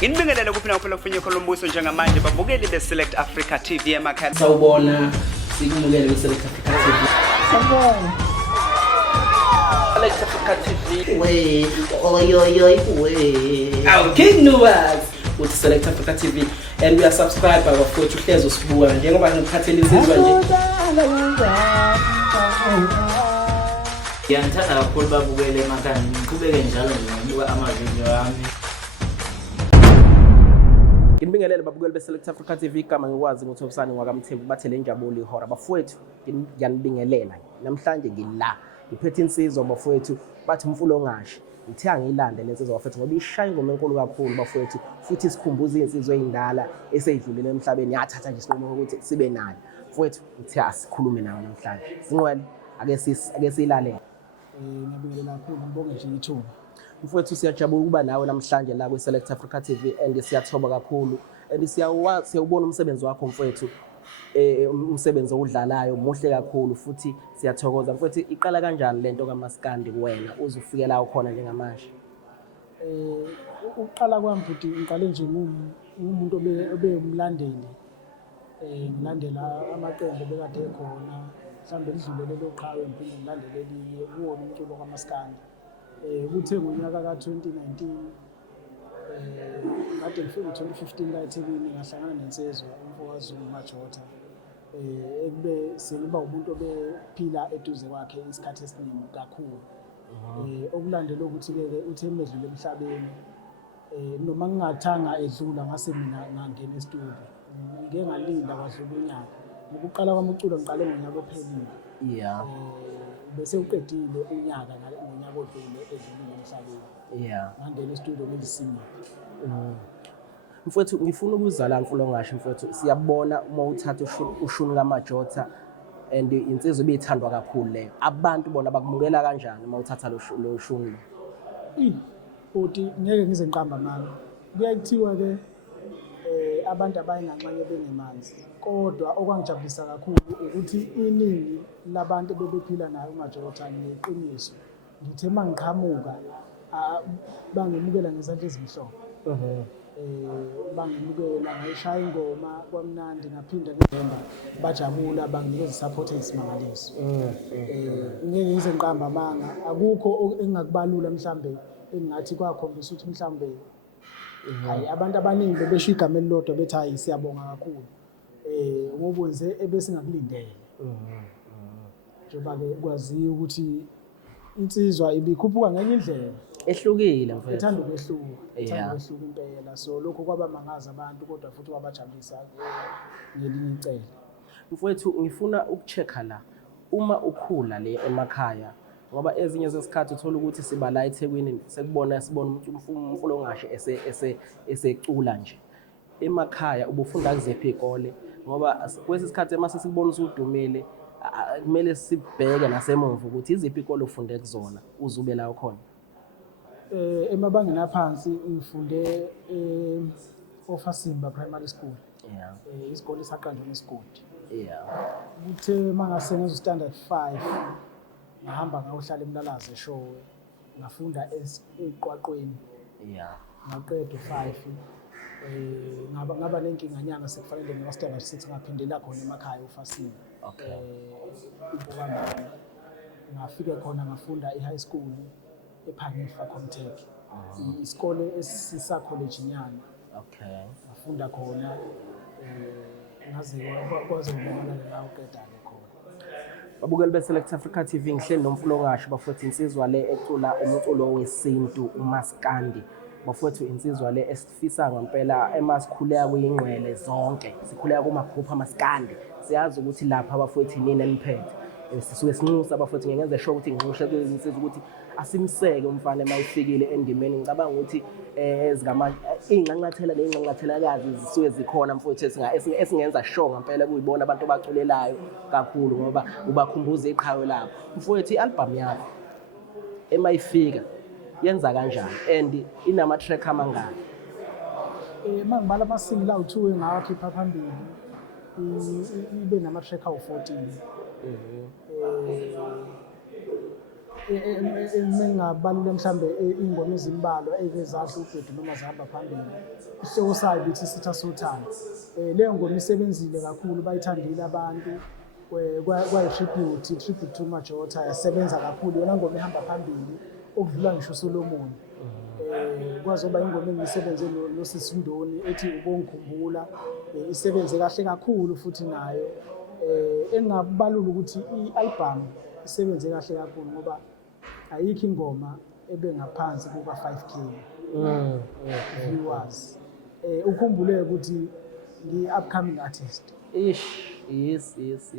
Inibingelele kuphina kuphela kufinye kolombuso njengamanje babukeli beSelect Africa TV emakhaya. Sawubona sikumukele beSelect Africa TV. Sawubona. Select Africa TV. We, oy we. Our King Nuwas with Select Africa TV and we are subscribed by bafowethu Hlezo Sibuka njengoba ngiphathele insizwa nje. Ngiyangithanda kakhulu babukele emakhaya ngiqhubeke njalo nje ngibuka ama-video ami. Nginibingelele babukeli beSelect Africa TV igama ngikwazi ukuthi obusani ngwakamthembu bathele injabulo ihora bafowethu ngiyanibingelela namhlanje ngila ngiphethe insizwa bafowethu bathi umfula ongashi ngithe angilande lensizwa bafowethu ngoba ishaya ingoma enkulu kakhulu bafowethu futhi sikhumbuza insizwa ezindala eseyidlulile emhlabeni yathatha nje isinqumo ukuthi sibe nayo bafowethu ngithe asikhulume nayo namhlanje sinqwele ake silalele. Ngiyabingelela kakhulu ngibonge nje ithuba. Mfowethu siyajabula ukuba nawe namhlanje la kwiSelect Africa TV and siyathoba kakhulu and siyawubona umsebenzi wakho mfowethu umsebenzi owudlalayo muhle kakhulu futhi siyathokoza mfowethu iqala kanjani lento kaMaskandi kuwena uze ufike la ukhona njengamanje? Ukuqala kwami futhi ngiqale nje umuntu obeyumlandeli ngilandela amaqembu bekade ekhona mhlambe lidlulele loqhawe ngiphinde ngilandele elinye kuwona umculo kaMaskandi. Kuthe ngonyaka ka-2019 kade ngifike 2015 la eThekwini ngahlangana nensizwa umfowazulu Majotha ekube sekuba umuntu obephila eduze kwakhe isikhathi esiningi kakhulu. Okulandela ukuthi-ke uthe medlule emhlabeni noma ngingathanga edlula ngase mina ngangena estudio ngike ngalinda kwadlula unyaka ngokuqala kwami uculo ngiqale ngonyaka ophelile. Yeah. Bese uqedile unyaka ngonyaka odlule edlulile emhlabeni. Yeah. Ngangena estudio ngilisimi. Mfowethu ngifuna ukuzala mfula ongashi mfowethu siyabona uma uthatha ushuni kaMajotha and insizwa ibithandwa kakhulu leyo abantu bona bakumukela kanjani uma uthatha lo shuni lo? Uthi ngeke ngize ngiqamba manje kuyakuthiwa ke abantu abayinganxanye bengemanzi kodwa okwangijabulisa kakhulu ukuthi iningi labantu bebephila nayo uMajotha ngeqiniso ngithe mangiqhamuka bangemukela ngezandla ezimhlophe. Bangemukela ngayishaya ingoma kwamnandi ngaphinda ngidemba bajabula banginikeza support eyisimangaliso. Ngeke ngize ngiqamba amanga akukho engingakubalula mhlambe engathi kwakhombisa ukuthi mhlambe hayi abantu abaningi bebesho igama elilodwa bethi hayi siyabonga kakhulu ngobwenze ebesingakulindele. Njengoba ke kwaziyo ukuthi insizwa ibikhuphuka ngenye indlela ehlukile mfowethu ethanda ukwehluka impela so lokho kwabamangaza abantu kodwa futhi kwabajabulisa ngelinye icele. Mfowethu ngifuna ukuchecka la uma ukhula le emakhaya ngoba ezinye zesikhathi uthola ukuthi siba la eThekwini sibona umfula ongashi esecula nje emakhaya ubufunda kuziphi ikole ngoba kwesisikhathi emase sikubona usudumile kumele sibheke nasemuva ukuthi iziphi ikole ufunde kuzona uzube la ukhona. Emabangeni aphansi ngifunde Ofasimba Primary School. Yeah. Isikole saqanjwa nesigodi. Yeah. Kuthe mangase ngizo standard 5 ngahamba ngayohlala eMlalazi eShowe ngafunda eqwaqweni. Yeah. Ngaqeda 5 ngaba nenkinganyana sekufanele ngiba standard 6 ngaphindela khona emakhaya uFasimba. Okay. Ngafika khona ngafunda e-high school ePhangifa Comtech. Isikole esisa college nyana. Okay. Ngafunda khona ngaze kwaze ngibonana la uqeda ke khona. Babukeli beSelect Africa TV ngihleli nomfula ongashi bafowethu insizwa le ecula umculo wesintu uMaskandi. Bafowethu insizwa le esifisa ngempela emasikhuleka kuyingqwele zonke sikhuleka kuma-group amaskandi siyazi ukuthi lapha abafowethu nini eniphethe sisuke sinxusa abafowethu ngenze sure ukuthi nginxushe kwezinsizwa ukuthi asimseke umfana emayifikile endimeni ngicabanga ukuthi iy'nqanqathela ney'nqanqathelakazi zisuke zikhona mfowethu esingenza sure ngempela kuyibona abantu abaculelayo kakhulu ngoba ubakhumbuza iqhawe labo. Mfowethu i-album yakho emayifika yenza kanjani and inama-track amangaki? Mangibala ama-single awu-2 engawakhipha phambili ibe nama-track awu-14. mengabalula mhlambe ingoma ezimbalwa ezadla ubhedu noma zihamba phambili isihloko sayo bithi sitha sothando. Leyo ngoma isebenzile kakhulu bayithandile abantu tribute to Majotha yasebenza kakhulu yona ngoma ihamba phambili okudlula ngisho Solomon. Kwazoba ingoma engisebenze noSisindoni ethi ubongikhumbula isebenze kahle kakhulu futhi nayo engabalula ukuthi i-album isebenze kahle kakhulu ngoba ayikho ingoma ebengaphansi kuka 5K viewers. Ukhumbule ukuthi ngi-upcoming artist. Yes.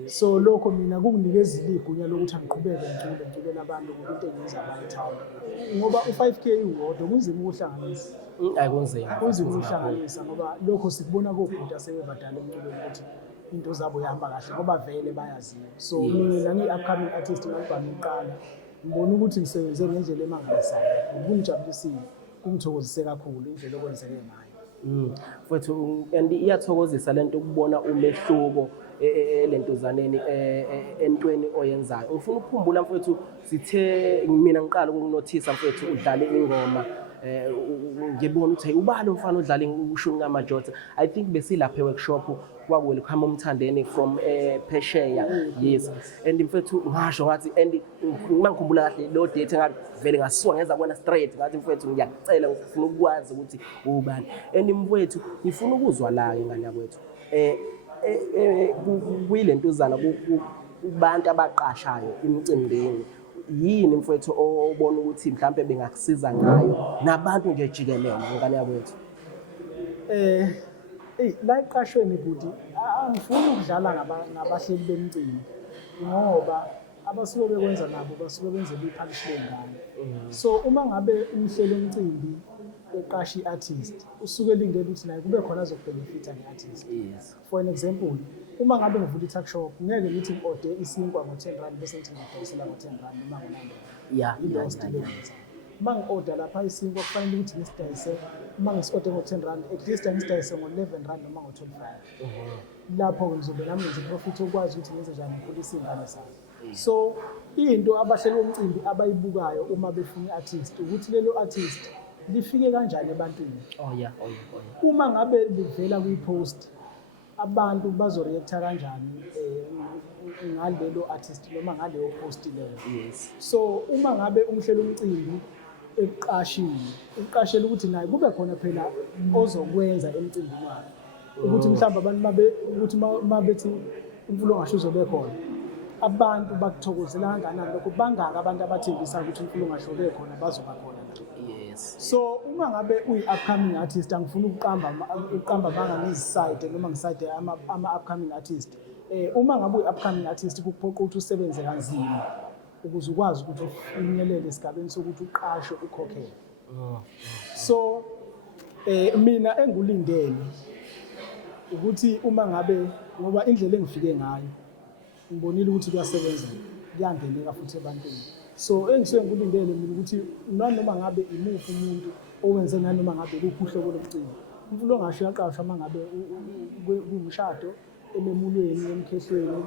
So lokho mina kunginikeza igunya lokuthi angiqhubeke ngiculela abantu into engiyenza bayithanda. Ngoba u5K uwodwa kunzima ukuhlanganisa. Kunzima ukuhlanganisa ngoba lokho sikubona kokude asebebadala emculweni ukuthi into zabo ihamba kahle ngoba vele bayaziwa. So mina ngi-upcoming artist ngibhame uqala ngibona ukuthi ngisebenze ngendlela emangalisayo. Kungijabulisile, kungithokozise kakhulu indlela okwenzeke ngayo. Mfowethu and iyathokozisa lento ukubona umehluko lentuzaneni entweni oyenzayo. Ngifuna ukukhumbula mfowethu sithe mina ngiqala ukunothisa mfowethu udlale ingoma ngibona ukuthi ubani umfana odlala ushuni kaMajotha. I think besilapha workshop kwakuwelcome umthandeni from Phesheya. Yes, and mfowethu ngasho ngathi and mangikhumbula kahle lo date ngathi vele ngasuka ngeza kubona straight ngathi mfowethu ngiyacela ngifuna ukwazi ukuthi ubani. And mfowethu ngifuna ukuzwa la ingane yakwethu kuyilentuzana kubantu abaqashayo emcimbini yini mfowethu obona ukuthi mhlambe bengakusiza ngayo nabantu nje jikelele ngane yakwethu? La eqashweni budi angifuni ukudlala nabahleli bemicimbi ngoba abasuke bekwenza nabo basuke benzela iphalishi lengane. So uma ngabe umhleli womcimbi eqashi artist usuke elindele ukuthi naye kube khona azobenefita nge-artist. Yes. For an example, uma ngabe ngivula i-tuck shop ngeke ngithi ngode isinkwa ngo-10 rand bese ngithi ngidayisela ngo-10 rand noma ngo-9 rand. Uma ngi-order lapha isinkwa kufanele ukuthi ngisidayise uma ngisi-order ngo-10 rand at least ngisidayise ngo-11 rand noma ngo-12 rand. Lapho ngizobe nami ngenza i-profit okwazi ukuthi ngenze njani ngikhulise iy'ngane zami. So into abahleli bomcimbi abayibukayo uma befuna i-artist ukuthi lelo artist lifike kanjani ebantwini. Uma ngabe livela kwi-post abantu bazoreacta kanjani ngalelo artist noma ngaleyo post leyo. Yes. So uma ngabe umhleli umcimbi eqashela ukuthi naye kube khona phela ozokwenza emcimbini wakhe ukuthi mhlawumbe abantu ukuthi mabethi umfulo ongashi uzobe khona abantu bakuthokozela kangakanani lokho bangaka abantu abathembisa ukuthi umfulo ongashi ube khona bazoba khona. Yes. So uma ngabe uyi-upcoming artist angifuni ukuqamba banga ngizisayide noma ngisayide ama-upcoming artist. Uma ngabe uyi-upcoming artist kuphoqa ukuthi usebenze kanzima ukuze ukwazi ukuthi ufinyelele esigabeni sokuthi uqashwe ukhokhelwe. So mina engulindele ukuthi uma ngabe ngoba indlela engifike ngayo ngibonile ukuthi kuyasebenza kuyangeneka futhi ebantwini. So engisuke ngulindele mina ukuthi noma ngabe imuphi umuntu owenze nanoma ngabe kuphi uhlobo lomcimbi umfulo ongashi uyaqashwa uma ngabe kumshado ememulweni emkhehlweni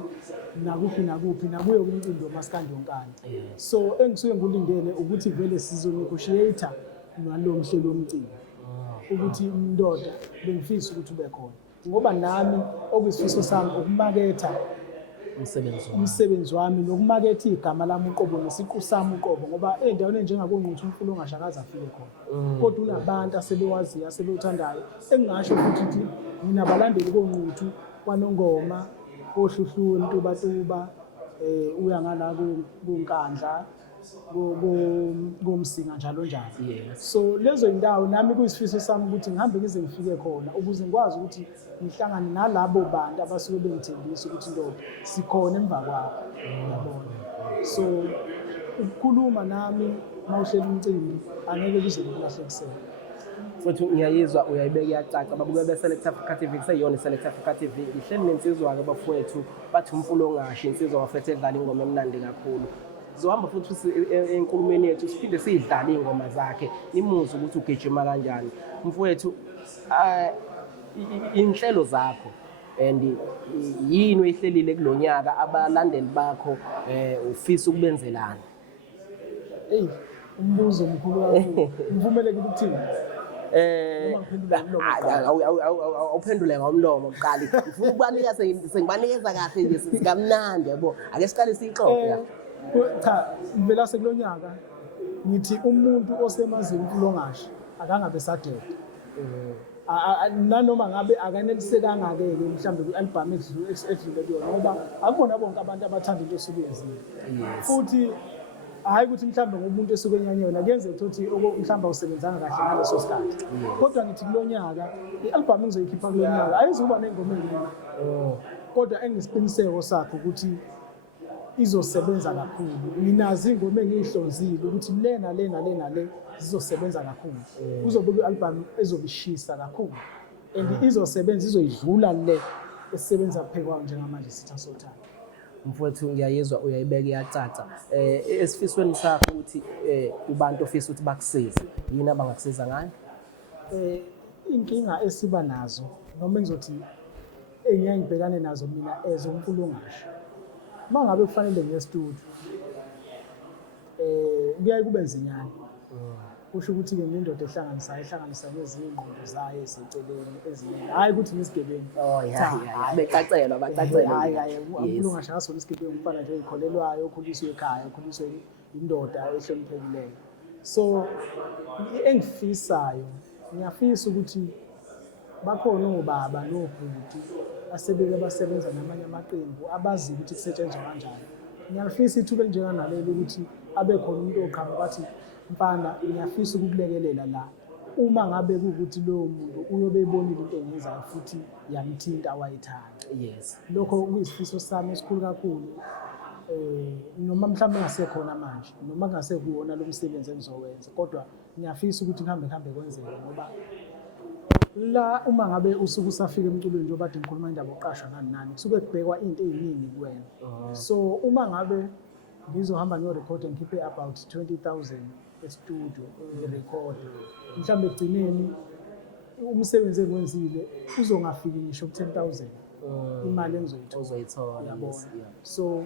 nakuphi nakuyo kumcimbi wamaskandi wonkana. So engisuke ngulindele ukuthi vele sizonegotiate nalo mhlelo womcimbi ukuthi umndoda bengifisa ukuthi ube khona ngoba nami okuyisifiso sami ukumaketha umsebenzi wami nokumaketha igama lami uqobo nesiqu sami uqobo ngoba endaweni enjengakonquthu umfulo ongashakaza afike khona kodwa unabantu asebewaziyo asebewuthandayo engingasho futhi ukuthi nginabalandeli konquthu kwanongoma ohluhlu ntubatuba uya ngala kunkandla komsinga njalo. So lezo indawo nami kuyisifiso sami ukuthi ngihambe ngize ngifike khona ukuze ngikwazi ukuthi ngihlangane nalabo bantu abasuke bengithembisa ukuthi ndoda sikhona emva kwabo. So ukukhuluma nami mawuhlela umcimbi angeke kuze kulahlekiseke. Futhi ngiyayizwa uyayibeka iyacaca babuke be-Select Africa TV kuseyona i-Select Africa TV ihleli nensizwa-ke bafowethu bathi umfulo ongashi insizwa wafethu edlala ingoma emnandi kakhulu. Zohamba futhi enkulumeni yethu siphinde sidlale ingoma zakhe nimuzwe ukuthi ugijima kanjani mfowethu inhlelo zakho and yini oyihlelile kulonyaka abalandeli bakho ufisa ukubenzelana? Eyi, umbuzo mkhulu kakhulu. Ngivumelekile ukuthini? Noma ngiphendula ngomlomo. Awuphendule ngomlomo mqali. Ngifuna ukubanika sengibanikeza kahle nje sikamnandi yabo. Ake siqale siyixoxe. Cha, ngivela sekulonyaka ngithi umuntu osemazweni uMfulongashi akangabe sadela. Nanoma ngabe akanelisekanga-ke mhlawumbe kwi-album edlule kuyona ngoba akubona bonke abantu abathanda into esuke yenzile. Futhi hayi ukuthi mhlawumbe ngomuntu esuke enyanyona kuyenzeka ukuthi mhlawumbe awusebenzanga kahle ngaleso sikhathi. Kodwa ngithi kulonyaka i-album engizoyikhipha kulonyaka ayizuba nengoma eningi. Kodwa engisiqiniseko sakho ukuthi izosebenza kakhulu. Nginazi ingoma engiyihlonzile ukuthi le nale nale nale zizosebenza kakhulu. Kuzobe ku-album ezobishisa kakhulu. And izosebenza izoyidlula le esisebenza kuphekwayo njengamanje sitha sothanda. Mfowethu ngiyayizwa uyayibeka iyacaca. Esifisweni sakho ukuthi ubantu ofisa ukuthi bakusize. Yini abangakusiza ngayo? Inkinga esiba nazo noma engizothi engiyaye ngibhekane nazo mina umfulongashi. Mangabe kufanele ngestudio kuyaye kube nzinyana. Kusho ukuthi ke ngindoda ehlanganisa nezinye ingqondo zayo eseceleni eziningi. Hayi ukuthi ngisigebengu. Becacelwa bacacelwa. Hayi umfulongashi akasona isigebengu umfana nje oyikholelwayo okhuliswe ekhaya okhuliswe indoda ehloniphekileyo. So engifisayo ngiyafisa ukuthi bakhona obaba nobhuti asebeke basebenza namanye amaqembu abazi ukuthi kusetshenzwa kanjani. Ngiyafisa ithuba njenganaleli ukuthi abe khona umuntu oqhamuka bathi mfana ngiyafisa ukukulekelela la uma ngabe kuukuthi lowo muntu uyobe ebonile into engiyenzayo futhi yamthinta wayithanda. Yes. Lokho kuyisifiso sami esikhulu kakhulu. Noma mhlawumbe engasekhona manje noma kungasekuwona lo msebenzi engizowenza kodwa ngiyafisa ukuthi ngihambe kwenzeke ngoba la uma ngabe usuku usafika emculweni njengoba kade ngikhuluma indaba oqashwa nani kusuke kubhekwa into eziningi kuwena. So uma ngabe ngizohamba ngiyorecorda ngikhiphe about 20,000 e-studio ngirecord mhlawumbe egcineni umsebenzi engiwenzile uzongafiki ngisho ku10,000 imali engizoyithola yabona. So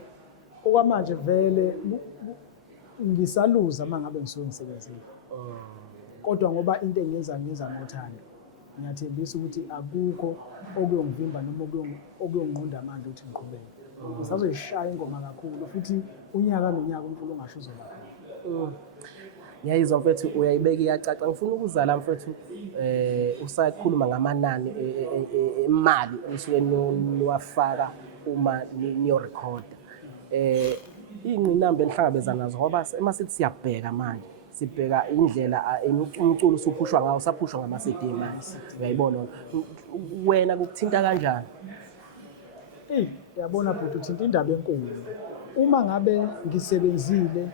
okwamanje vele ngisaluza mangabe ngisuke ngisebenzile. Kodwa ngoba into engiyenza ngothando ngiyathembisa ukuthi akukho okuyongivimba noma okuyonginqunda amandla ukuthi ngiqhubeke. Ngisazoyishaya ingoma kakhulu futhi unyaka nonyaka umfulongashi uzoba khona. Ngiyayizwa mfethu uyayibeka iyacaca. Ngifuna ukuzala mfethu usakhuluma ngamanani imali enisuke niwafaka uma niyorecorda. Ingqinamba enihlangabezana nazo ngoba emasithi siyabheka manje sibheka indlela umculo usuphushwa ngawo usaphushwa ngama-CD manje uyayibona wena kukuthinta kanjani? Uyabona bhuti uthinta indaba enkulu. Uma ngabe ngisebenzile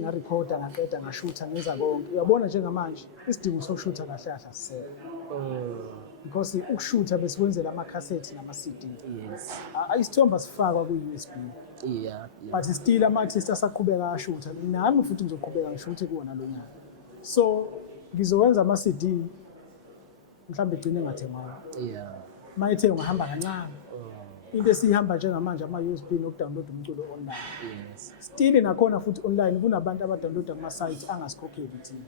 ngarecorda ngaqeda ngashutha ngenza konke uyabona njengamanje isidingo sokushutha kahle kahle asisekho. Because ukushutha besikwenzela ama-cassette nama-CD. Yes. Isithombe sifakwa ku-USB. Yeah. But still ama-artist asaqhubeka ashutha. Nami futhi ngizoqhubeka ngishuthe kuwona lo nyaka. So ngizowenza ama-CD mhlawumbe egcine engathengwanga. Yeah. Mayithe ungahamba kancane. Into esihamba njengamanje ama-USB nokudownload umculo online. Yes. Still nakhona futhi online kunabantu abadownloada kuma-site angasikhokheli thina.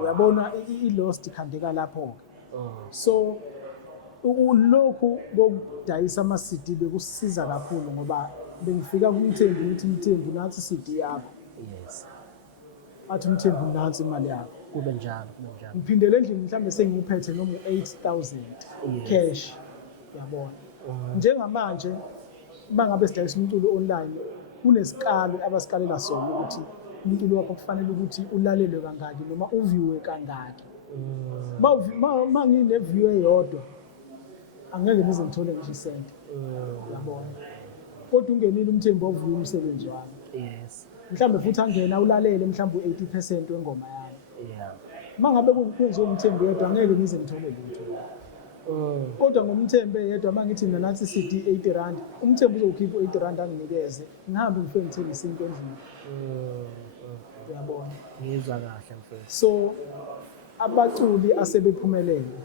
Uyabona i-lost ikhandeka lapho. So lokhu kokudayisa ama-CD bekusiza kakhulu ngoba bengifika kumthembu ukuthi mthembu nathi i-CD yakho. Yes. Athi mthembu nansi imali yakho. Kube njalo. Ngiphindele endlini mhlawumbe sengiphethe noma 8,000 cash. Uyabona. Njengamanje mangabe sidayisa umculo online kunesikalo abasikalela sona ukuthi umculo wakho kufanele ukuthi ulalelwe kangaki noma uviwe kangaki. Mangine view eyodwa angeke ngize ngithole ngisho isenti. Uyabona. Kodwa ungenile umthembu ovuya umsebenzi wami. Yes. Mhlawumbe futhi angena ulalele mhlawumbe 80% wengoma yami. Yeah. Mangabe kwenziwe umthembu yedwa angeke ngize ngithole lutho. Kodwa ngomthembu yedwa mangithi mina nathi CD 80 rand umthembu uzokhipha 80 rand anginikeze ngihambe ngifike ngithenge isinto endlini. Uyabona. Ngizwa kahle mfethu. So abaculi asebephumelele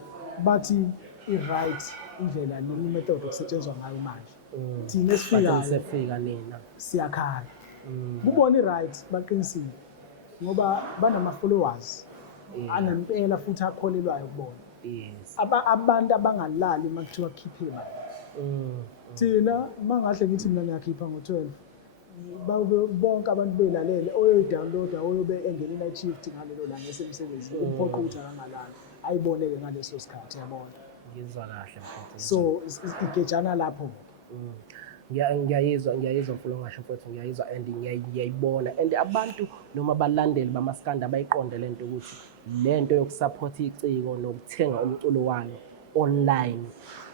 bathi i-right indlela noma imethod okusetshenzwa ngayo manje. Thina esifika nina siyakhala. kubona i-right baqinisile ngoba banama-followers anempela futhi akholelwayo kubona. Yes. Abantu abangalali uma kuthiwa khiphe imali. Thina uma ngahle ngithi mina ngiyakhipha ngo-12 bonke abantu belalele oyoyi-downloada oyobe engene i-night shift ngalelo langa esemsebenzini umphoqa ukuthi akangalali ayiboneke ngaleso sikhathi yabona. Ngizwa kahle mfowethu. So igejana lapho. Ngiyayizwa mfulo ngasho mfowethu ngiyayizwa and ngiyayibona and abantu noma abalandeli bamaskanda bayiqonde lento ukuthi lento yokusupport iciko nokuthenga umculo walo online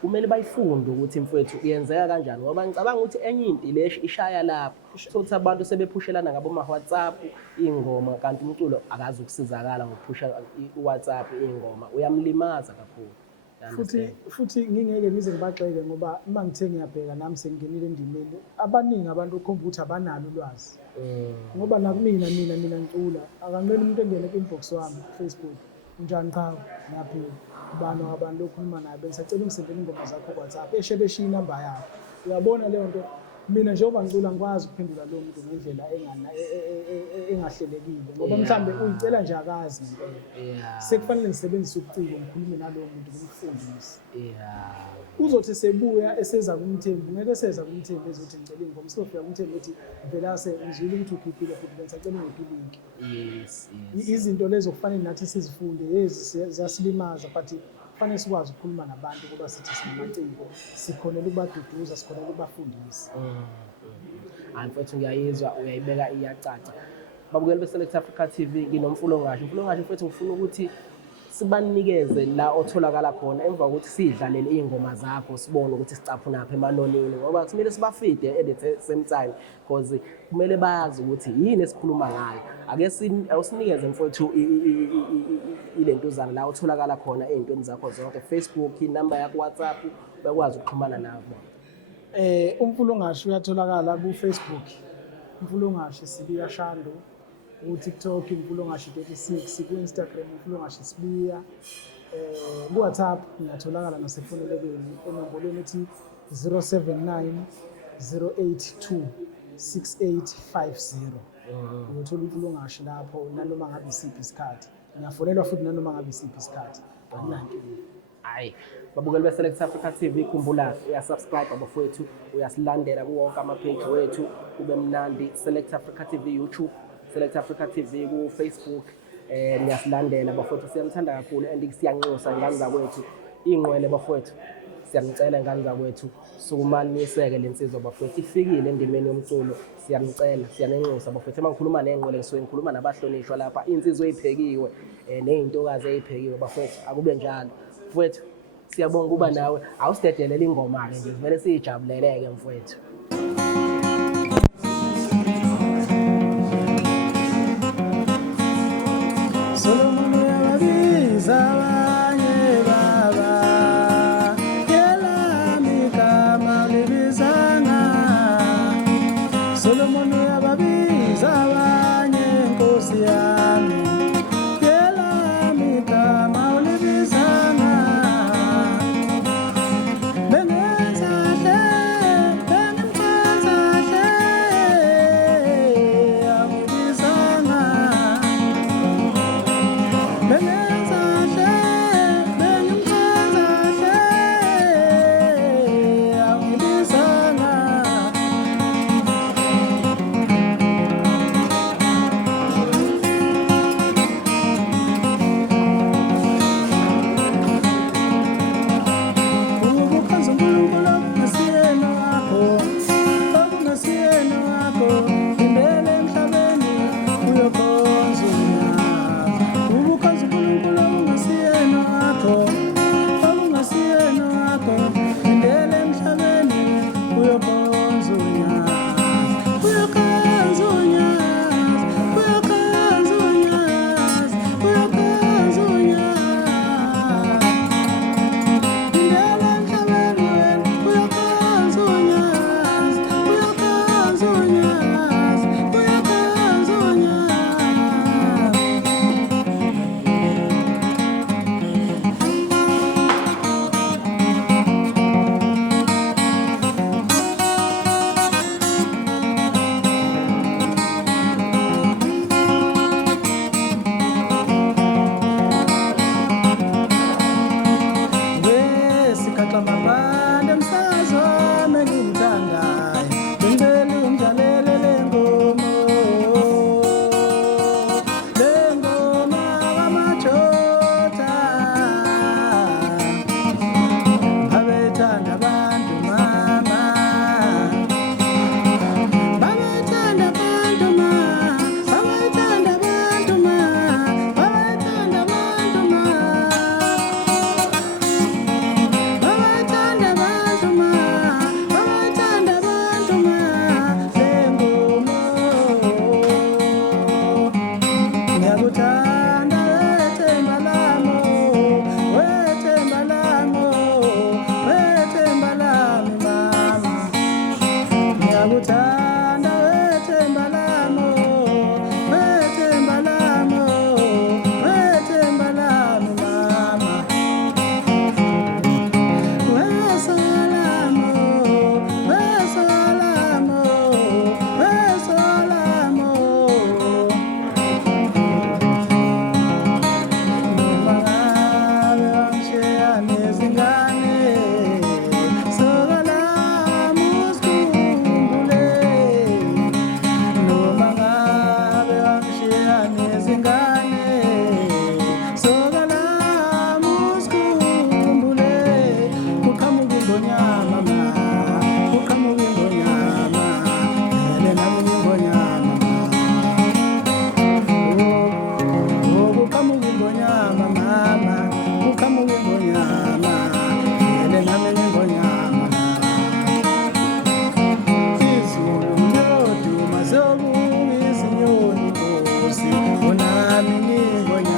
kumele bayifunde ukuthi mfowethu kuyenzeka kanjani ngoba ngicabanga ukuthi enye into le ishaya lapho ukuthi abantu sebephushelana ngabo ma-WhatsApp ingoma kanti umculo akazi ukusizakala ngokuphusha i-WhatsApp ingoma uyamlimaza kakhulu. Futhi ngingeke ngize ngibaxeke ngoba uma ngithe ngiyabheka nami sengingenile endimeni abaningi abantu okhomba ukuthi abanalo ulwazi ngoba nakumina ngicula akanqeni umuntu engene ku-inbox wami Facebook unjani cha naphila ubani abantu okhuluma naye bengisacela ungisendele ingoma zakho ku-WhatsApp beshiya inamba yakho uyabona leyo nto. Mina njengoba ngicula ngikwazi ukuphendula lowo muntu ngendlela engahlelekile ngoba mhlambe uyicela nje akazi ngempela. Sekufanele ngisebenzise ubuciko ngikhulume nalowo muntu ngimfundise. Uzothi sebuya eseza kumthembu ngeke eseza kumthembu ezothi ngicela ingoma sofika kumthembu ethi vela ngizwile ukuthi ukhiphile futhi bengisacela ngiphi link. Izinto lezo kufanele nathi sizifunde ziyasilimaza but kufanele sikwazi ukukhuluma nabantu ngoba sithi sinamaciko sikhonela ukubaduduza sikhonela ukubafundisa. Mfowethu ngiyayizwa uyayibeka iyacaca. Babukeli be-Select Africa TV nginomfulo ngasho mfowethu ngifuna ukuthi sibanikeze la otholakala khona emva kokuthi sidlalele iy'ngoma zakho sibone ukuthi sicaphunaphi emalonini ngoba kumele sibafide at the same time because kumele bazi ukuthi yini esikhuluma ngayo. Ake awusinikeze mfowethu ilentuzana la otholakala khona ey'ntweni zakho zonke Facebook inamba yakho WhatsApp bekwazi ukuxhumana nabo. Umfulo ngasho uyatholakala ku-Facebook umfulo ngasho Sibiya Shando, ku-TikTok umfulo ngasho 36, ku-Instagram umfulo ngasho Sibiya, ku-WhatsApp ngiyatholakala nasefonelekeni enombolweni ethi 079 082 6850. Uyothola umfulo ngasho lapho nanoma ngabe isiphi isikhathi ngiyafonelwa futhi nanoma ngabe isiphi isikhathi anginankinga. Hayi babukeli be-Select Africa TV khumbula uyasubscribe bafowethu uyasilandela kuwonke ama-page wethu kube mnandi. Select Africa TV YouTube, Select Africa TV ku-Facebook niyasilandela bafowethu siyamthanda kakhulu and siyanxusa ingane zakwethu iy'nqwele bafowethu siyanicela ingane zakwethu sukumaniseke le nsizwa bafowethu ifikile endimeni yomculo siyanicela siyanenxusa bafowethu uma ngikhuluma ney'nqwele ngisuke ngikhuluma nabahlonishwa lapha iy'nsizwa ey'phekiwe ney'ntokazi ey'phekiwe bafowethu akube njalo mfowethu siyabonga ukuba nawe awusidedelela ingoma-ke nje vele siyijabulele-ke mfowethu. Nkosi unami ningo